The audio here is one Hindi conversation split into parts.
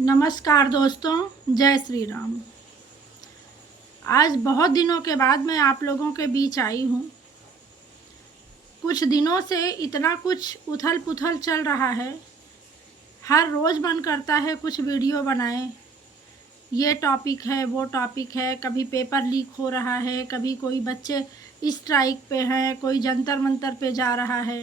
नमस्कार दोस्तों, जय श्री राम। आज बहुत दिनों के बाद मैं आप लोगों के बीच आई हूँ। कुछ दिनों से इतना कुछ उथल पुथल चल रहा है, हर रोज़ मन करता है कुछ वीडियो बनाएं। ये टॉपिक है, वो टॉपिक है, कभी पेपर लीक हो रहा है, कभी कोई बच्चे स्ट्राइक पे हैं, कोई जंतर मंतर पे जा रहा है।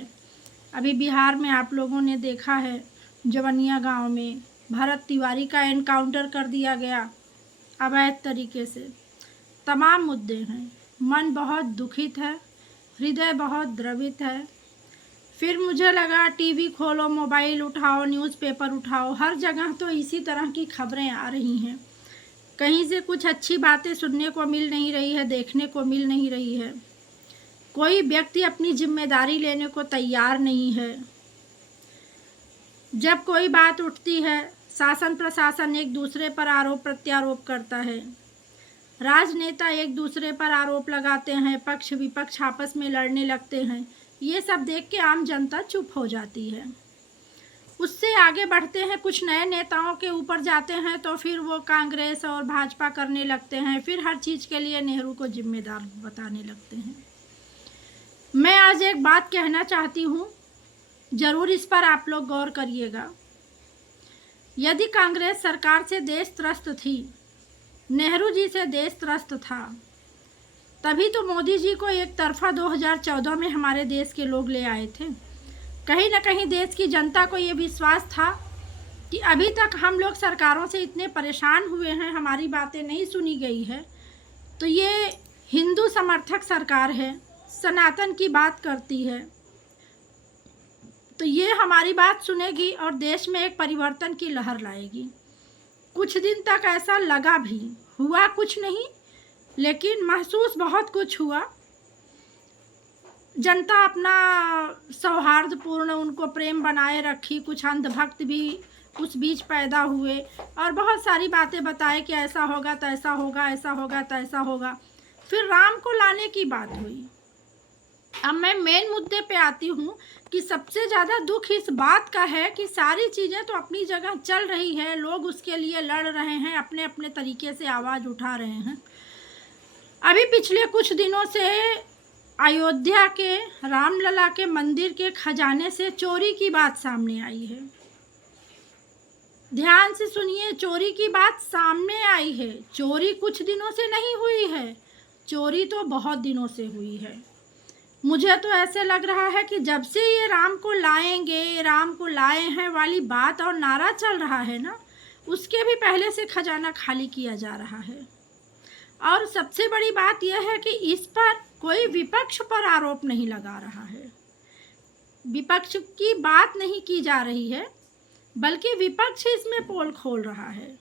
अभी बिहार में आप लोगों ने देखा है, जवनिया गांव में भरत तिवारी का एनकाउंटर कर दिया गया अवैध तरीके से। तमाम मुद्दे हैं, मन बहुत दुखित है, हृदय बहुत द्रवित है। फिर मुझे लगा टीवी खोलो, मोबाइल उठाओ, न्यूज़पेपर उठाओ, हर जगह तो इसी तरह की खबरें आ रही हैं। कहीं से कुछ अच्छी बातें सुनने को मिल नहीं रही है, देखने को मिल नहीं रही है। कोई व्यक्ति अपनी जिम्मेदारी लेने को तैयार नहीं है। जब कोई बात उठती है, शासन प्रशासन एक दूसरे पर आरोप प्रत्यारोप करता है, राजनेता एक दूसरे पर आरोप लगाते हैं, पक्ष विपक्ष आपस में लड़ने लगते हैं। ये सब देख के आम जनता चुप हो जाती है। उससे आगे बढ़ते हैं, कुछ नए नेताओं के ऊपर जाते हैं तो फिर वो कांग्रेस और भाजपा करने लगते हैं, फिर हर चीज़ के लिए नेहरू को जिम्मेदार बताने लगते हैं। मैं आज एक बात कहना चाहती हूँ, ज़रूर इस पर आप लोग गौर करिएगा। यदि कांग्रेस सरकार से देश त्रस्त थी, नेहरू जी से देश त्रस्त था, तभी तो मोदी जी को एक तरफा 2014 में हमारे देश के लोग ले आए थे। कहीं ना कहीं देश की जनता को ये विश्वास था कि अभी तक हम लोग सरकारों से इतने परेशान हुए हैं, हमारी बातें नहीं सुनी गई है, तो ये हिंदू समर्थक सरकार है, सनातन की बात करती है, तो ये हमारी बात सुनेगी और देश में एक परिवर्तन की लहर लाएगी। कुछ दिन तक ऐसा लगा भी, हुआ कुछ नहीं, लेकिन महसूस बहुत कुछ हुआ। जनता अपना सौहार्दपूर्ण उनको प्रेम बनाए रखी, कुछ अंधभक्त भी उस बीच पैदा हुए और बहुत सारी बातें बताए कि ऐसा होगा तो ऐसा होगा, ऐसा होगा तो ऐसा होगा। फिर राम को लाने की बात हुई। अब मैं मेन मुद्दे पे आती हूँ कि सबसे ज़्यादा दुख इस बात का है कि सारी चीज़ें तो अपनी जगह चल रही है, लोग उसके लिए लड़ रहे हैं, अपने अपने तरीके से आवाज़ उठा रहे हैं। अभी पिछले कुछ दिनों से अयोध्या के रामलला के मंदिर के खजाने से चोरी की बात सामने आई है। ध्यान से सुनिए, चोरी की बात सामने आई है। चोरी कुछ दिनों से नहीं हुई है, चोरी तो बहुत दिनों से हुई है। मुझे तो ऐसे लग रहा है कि जब से ये राम को लाएंगे, राम को लाए हैं वाली बात और नारा चल रहा है ना, उसके भी पहले से खजाना खाली किया जा रहा है। और सबसे बड़ी बात यह है कि इस पर कोई विपक्ष पर आरोप नहीं लगा रहा है, विपक्ष की बात नहीं की जा रही है, बल्कि विपक्ष इसमें पोल खोल रहा है।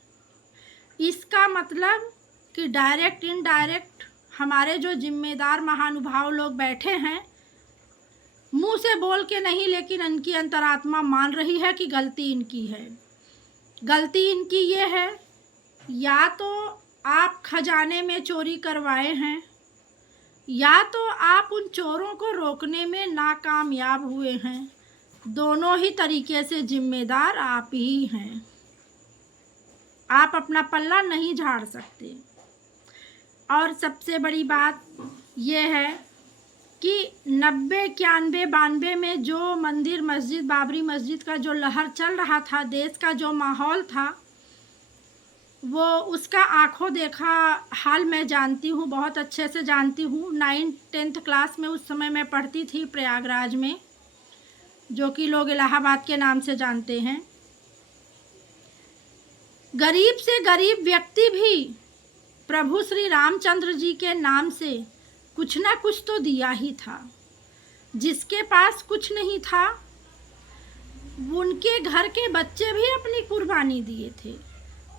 इसका मतलब कि डायरेक्ट इनडायरेक्ट हमारे जो जिम्मेदार महानुभाव लोग बैठे हैं, मुंह से बोल के नहीं, लेकिन इनकी अंतरात्मा मान रही है कि गलती इनकी है। गलती इनकी ये है, या तो आप खजाने में चोरी करवाए हैं, या तो आप उन चोरों को रोकने में नाकामयाब हुए हैं। दोनों ही तरीके से जिम्मेदार आप ही हैं। आप अपना पल्ला नहीं झाड़ सकते। और सबसे बड़ी बात यह है कि 90, 91, 92 में जो मंदिर मस्जिद, बाबरी मस्जिद का जो लहर चल रहा था, देश का जो माहौल था, वो उसका आंखों देखा हाल मैं जानती हूँ, बहुत अच्छे से जानती हूँ। 9th 10th क्लास में उस समय मैं पढ़ती थी प्रयागराज में, जो कि लोग इलाहाबाद के नाम से जानते हैं। गरीब से गरीब व्यक्ति भी प्रभु श्री रामचंद्र जी के नाम से कुछ ना कुछ तो दिया ही था। जिसके पास कुछ नहीं था, उनके घर के बच्चे भी अपनी कुर्बानी दिए थे।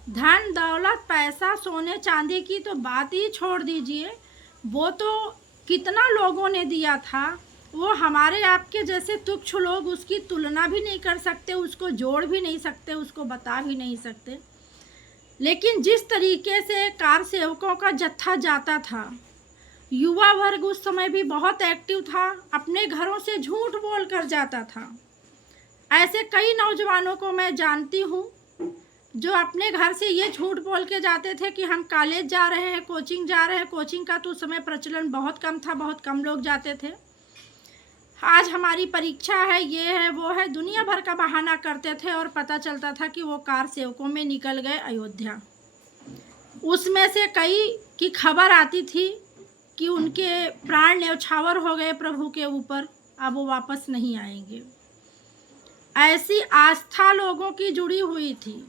धन दौलत पैसा सोने चांदी की तो बात ही छोड़ दीजिए, वो तो कितना लोगों ने दिया था, वो हमारे आपके जैसे तुच्छ लोग उसकी तुलना भी नहीं कर सकते, उसको जोड़ भी नहीं सकते, उसको बता भी नहीं सकते। लेकिन जिस तरीके से कार सेवकों का जत्था जाता था, युवा वर्ग उस समय भी बहुत एक्टिव था, अपने घरों से झूठ बोल कर जाता था। ऐसे कई नौजवानों को मैं जानती हूँ जो अपने घर से ये झूठ बोल के जाते थे कि हम कॉलेज जा रहे हैं, कोचिंग जा रहे हैं। कोचिंग का तो उस समय प्रचलन बहुत कम था, बहुत कम लोग जाते थे। आज हमारी परीक्षा है, ये है, वो है, दुनिया भर का बहाना करते थे और पता चलता था कि वो कार सेवकों में निकल गए अयोध्या। उसमें से कई की खबर आती थी कि उनके प्राण न्यौछावर हो गए प्रभु के ऊपर, अब वो वापस नहीं आएंगे। ऐसी आस्था लोगों की जुड़ी हुई थी।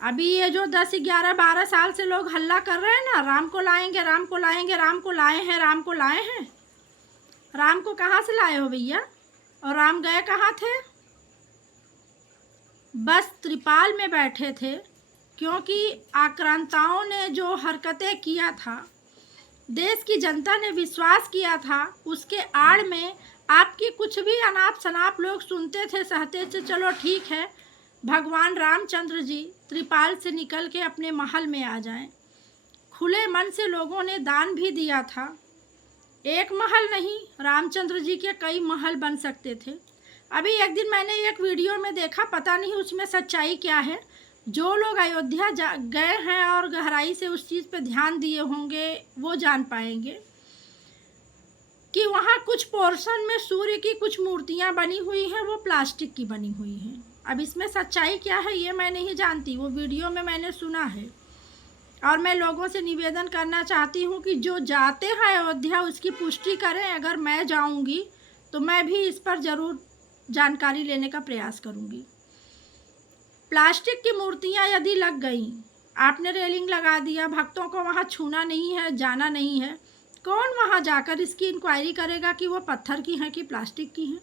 अभी ये जो 10, 11, 12 साल से लोग हल्ला कर रहे हैं ना, राम को लाएंगे, राम को लाएंगे, राम को लाए हैं, राम को लाए हैं। राम को कहाँ से लाए हो भैया? और राम गए कहाँ थे? बस त्रिपाल में बैठे थे, क्योंकि आक्रांताओं ने जो हरकतें किया था, देश की जनता ने विश्वास किया था, उसके आड़ में आपकी कुछ भी अनाप शनाप लोग सुनते थे, सहते थे। चलो ठीक है, भगवान रामचंद्र जी त्रिपाल से निकल के अपने महल में आ जाएं। खुले मन से लोगों ने दान भी दिया था। एक महल नहीं, रामचंद्र जी के कई महल बन सकते थे। अभी एक दिन मैंने एक वीडियो में देखा, पता नहीं उसमें सच्चाई क्या है। जो लोग अयोध्या गए हैं और गहराई से उस चीज़ पे ध्यान दिए होंगे वो जान पाएंगे कि वहाँ कुछ पोर्शन में सूर्य की कुछ मूर्तियाँ बनी हुई हैं, वो प्लास्टिक की बनी हुई हैं। अब इसमें सच्चाई क्या है ये मैं नहीं जानती, वो वीडियो में मैंने सुना है। और मैं लोगों से निवेदन करना चाहती हूँ कि जो जाते हैं अयोध्या उसकी पुष्टि करें। अगर मैं जाऊँगी तो मैं भी इस पर ज़रूर जानकारी लेने का प्रयास करूँगी। प्लास्टिक की मूर्तियाँ यदि लग गई, आपने रेलिंग लगा दिया, भक्तों को वहाँ छूना नहीं है, जाना नहीं है, कौन वहाँ जाकर इसकी इंक्वायरी करेगा कि वो पत्थर की हैं कि प्लास्टिक की हैं?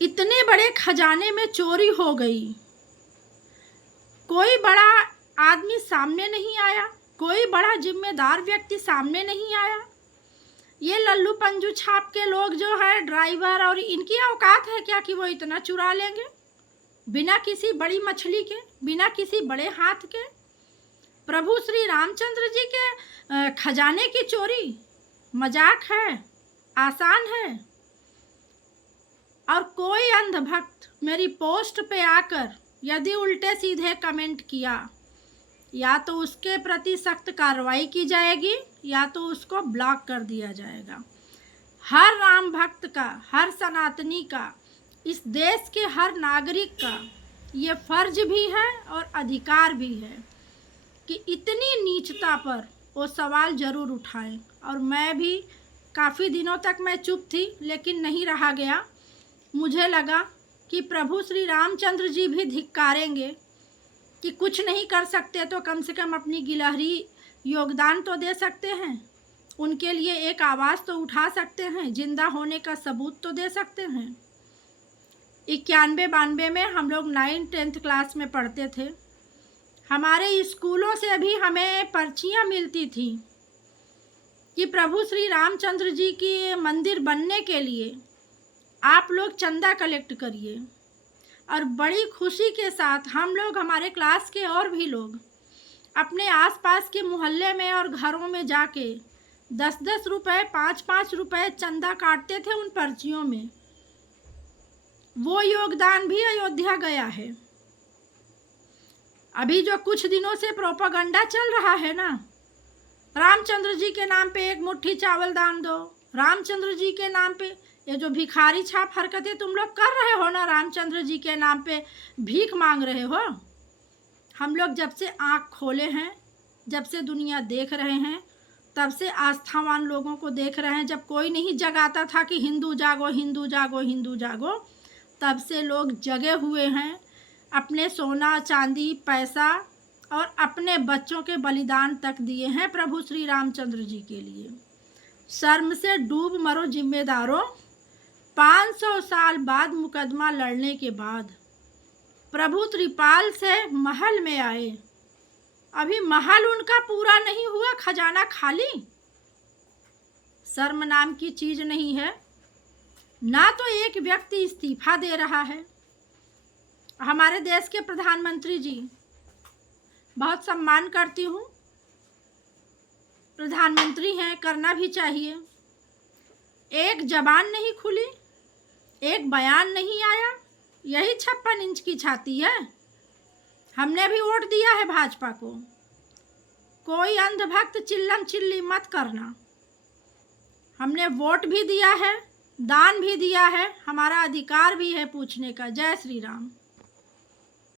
इतने बड़े खजाने में चोरी हो गई, कोई बड़ा आदमी सामने नहीं आया, कोई बड़ा जिम्मेदार व्यक्ति सामने नहीं आया। ये लल्लू पंजू छाप के लोग जो है, ड्राइवर, और इनकी औकात है क्या कि वो इतना चुरा लेंगे बिना किसी बड़ी मछली के, बिना किसी बड़े हाथ के? प्रभु श्री रामचंद्र जी के खजाने की चोरी मजाक है, आसान है? और कोई अंधभक्त मेरी पोस्ट पे आकर यदि उल्टे सीधे कमेंट किया, या तो उसके प्रति सख्त कार्रवाई की जाएगी या तो उसको ब्लॉक कर दिया जाएगा। हर राम भक्त का, हर सनातनी का, इस देश के हर नागरिक का ये फर्ज भी है और अधिकार भी है कि इतनी नीचता पर वो सवाल ज़रूर उठाएं। और मैं भी काफ़ी दिनों तक मैं चुप थी, लेकिन नहीं रहा गया। मुझे लगा कि प्रभु श्री रामचंद्र जी भी धिक्कारेंगे कि कुछ नहीं कर सकते तो कम से कम अपनी गिलहरी योगदान तो दे सकते हैं, उनके लिए एक आवाज़ तो उठा सकते हैं, जिंदा होने का सबूत तो दे सकते हैं। 91-92 में हम लोग 9th 10th क्लास में पढ़ते थे। हमारे स्कूलों से भी हमें पर्चियाँ मिलती थी कि प्रभु श्री रामचंद्र जी की मंदिर बनने के लिए आप लोग चंदा कलेक्ट करिए। और बड़ी खुशी के साथ हम लोग, हमारे क्लास के और भी लोग, अपने आसपास के मोहल्ले में और घरों में जाके 10-10 रुपये, 5-5 रुपये चंदा काटते थे उन पर्चियों में। वो योगदान भी अयोध्या गया है। अभी जो कुछ दिनों से प्रोपागंडा चल रहा है ना, रामचंद्र जी के नाम पे एक मुट्ठी चावल दान दो, रामचंद्र जी के नाम पे, ये जो भिखारी छाप हरकतें तुम लोग कर रहे हो ना, रामचंद्र जी के नाम पे भीख मांग रहे हो। हम लोग जब से आँख खोले हैं, जब से दुनिया देख रहे हैं, तब से आस्थावान लोगों को देख रहे हैं। जब कोई नहीं जगाता था कि हिंदू जागो, हिंदू जागो, हिंदू जागो, तब से लोग जगे हुए हैं। अपने सोना चांदी पैसा और अपने बच्चों के बलिदान तक दिए हैं प्रभु श्री रामचंद्र जी के लिए। शर्म से डूब मरो जिम्मेदारों। 500 साल बाद मुकदमा लड़ने के बाद प्रभु त्रिपाल से महल में आए। अभी महल उनका पूरा नहीं हुआ, खजाना खाली। शर्म नाम की चीज नहीं है। ना तो एक व्यक्ति इस्तीफा दे रहा है। हमारे देश के प्रधानमंत्री जी, बहुत सम्मान करती हूँ, प्रधानमंत्री हैं, करना भी चाहिए। एक जबान नहीं खुली, एक बयान नहीं आया, यही 56 इंच की छाती है। हमने भी वोट दिया है भाजपा को। कोई अंधभक्त चिल्लम चिल्ली मत करना। हमने वोट भी दिया है, दान भी दिया है, हमारा अधिकार भी है पूछने का। जय श्री राम।